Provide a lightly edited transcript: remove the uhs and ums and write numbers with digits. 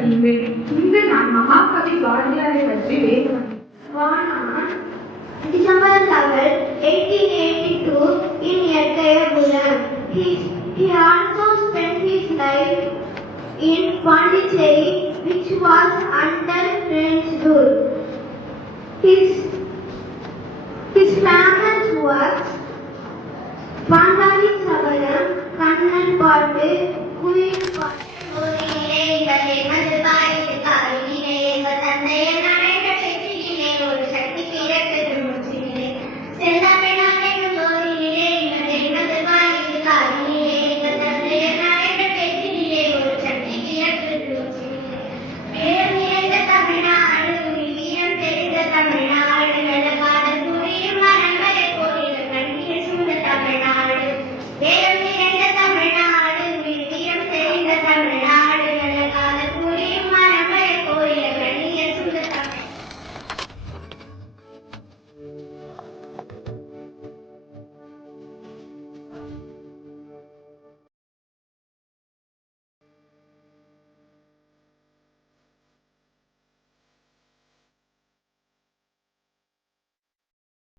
படியுங்கள். இன்று நான் மகாகவி பாரதியாரை பற்றி பேச December 11, 1882 in Erkayapuram. He also spent his life in Pondicherry, which was under French rule. His famous works, Pangani Savaram, Kannan Paattu, Kuil Paattu,